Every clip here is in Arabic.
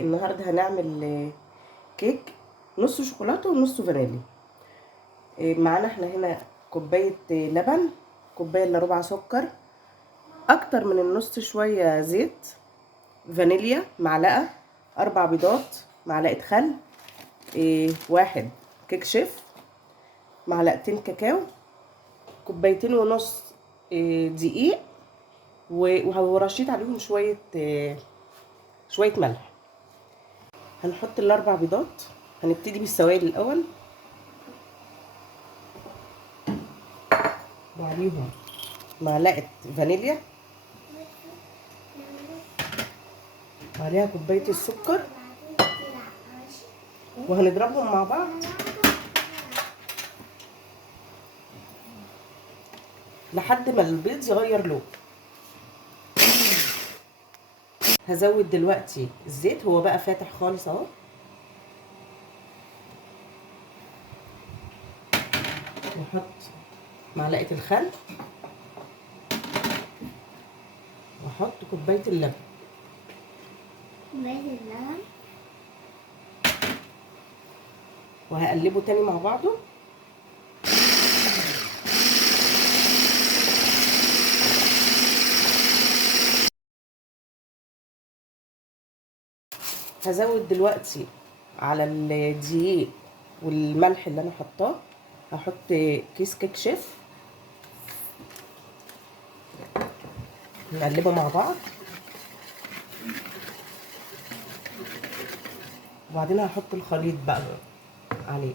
النهارده هنعمل كيك نص شوكولاته ونص فانيليا. معانا احنا هنا كوبايه لبن، كوبايه الا ربع سكر، اكتر من النص شويه زيت، فانيليا معلقه، 4 بيضات، معلقه خل، واحد كيك شيف، معلقتين كاكاو، كوبايتين ونص دقيق، ورشيت عليهم شويه ملح. هنحط ال4 بيضات. هنبتدي بالسوائل الاول، وعليهم معلقه فانيليا، وعليها كوبايه السكر، وهنضربهم مع بعض لحد ما البيض يغير لون. هزود دلوقتي الزيت، هو بقى فاتح خالص اهو. واحط معلقه الخل، واحط كوبايه اللبن. وهقلبه تاني مع بعضه. هزود دلوقتي على الدقيق والملح اللي انا حطاه، هحط كيس كيك شيف، نقلبه مع بعض. وبعدين هحط الخليط بقى عليه.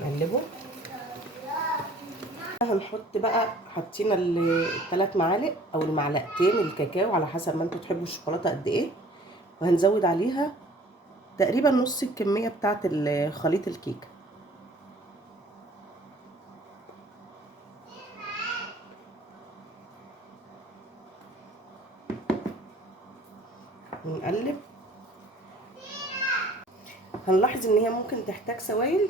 نقلبه. هنحط بقى، حطينا ال3 معالق او المعلقتين الكاكاو على حسب ما انتوا تحبوا الشوكولاته قد ايه، وهنزود عليها تقريبا نص الكميه بتاعه خليط الكيكه. ونقلب. هنلاحظ ان هي ممكن تحتاج سوائل،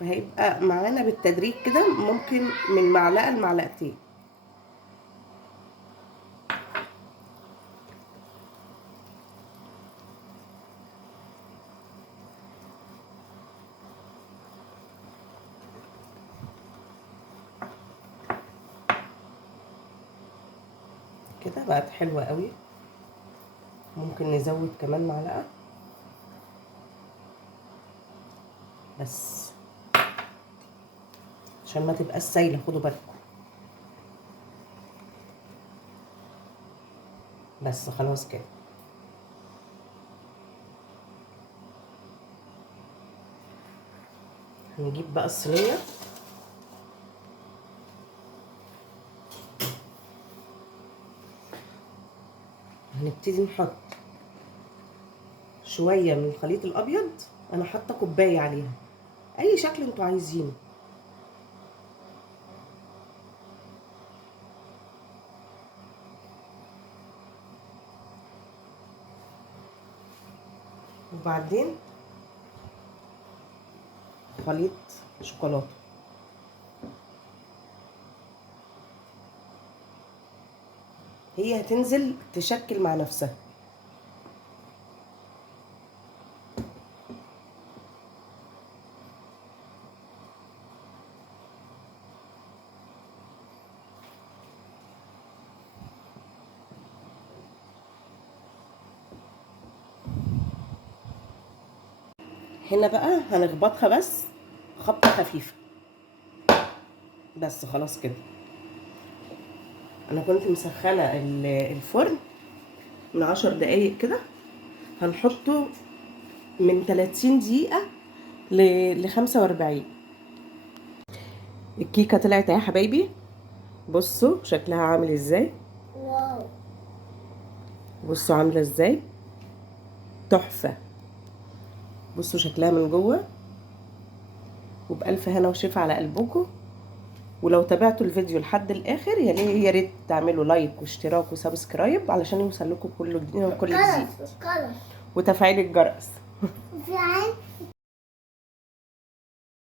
فهيبقى معانا بالتدريج كده، ممكن من معلقه لمعلقتين. كده بقت حلوه قوي. ممكن نزود كمان معلقه بس عشان ما تبقاش سايله، خدوا بالكم. بس خلاص كده. هنجيب بقى الصينيه، هنبتدي نحط شويه من الخليط الابيض. انا حاطه كوبايه عليها، اي شكل انتوا عايزينه. وبعدين خليط شوكولاته. هي هتنزل تشكل مع نفسها. هنا بقى هنخبطها بس خبطه خفيفه بس. خلاص كده. انا كنت مسخنه الفرن من 10 دقايق كده. هنحطه من 30 دقيقه ل 45. الكيكه طلعت اهي يا حبايبي، بصوا شكلها عامل ازاي. واو، بصوا عامله ازاي، تحفه. بصوا شكلها من جوه. وبألف هنا وشفا على قلبكم. ولو تابعتوا الفيديو لحد الاخر يا ريت تعملوا لايك واشتراك وسبسكرايب علشان يوصل لكم كل جديد. وتفعيل الجرس. وفي عين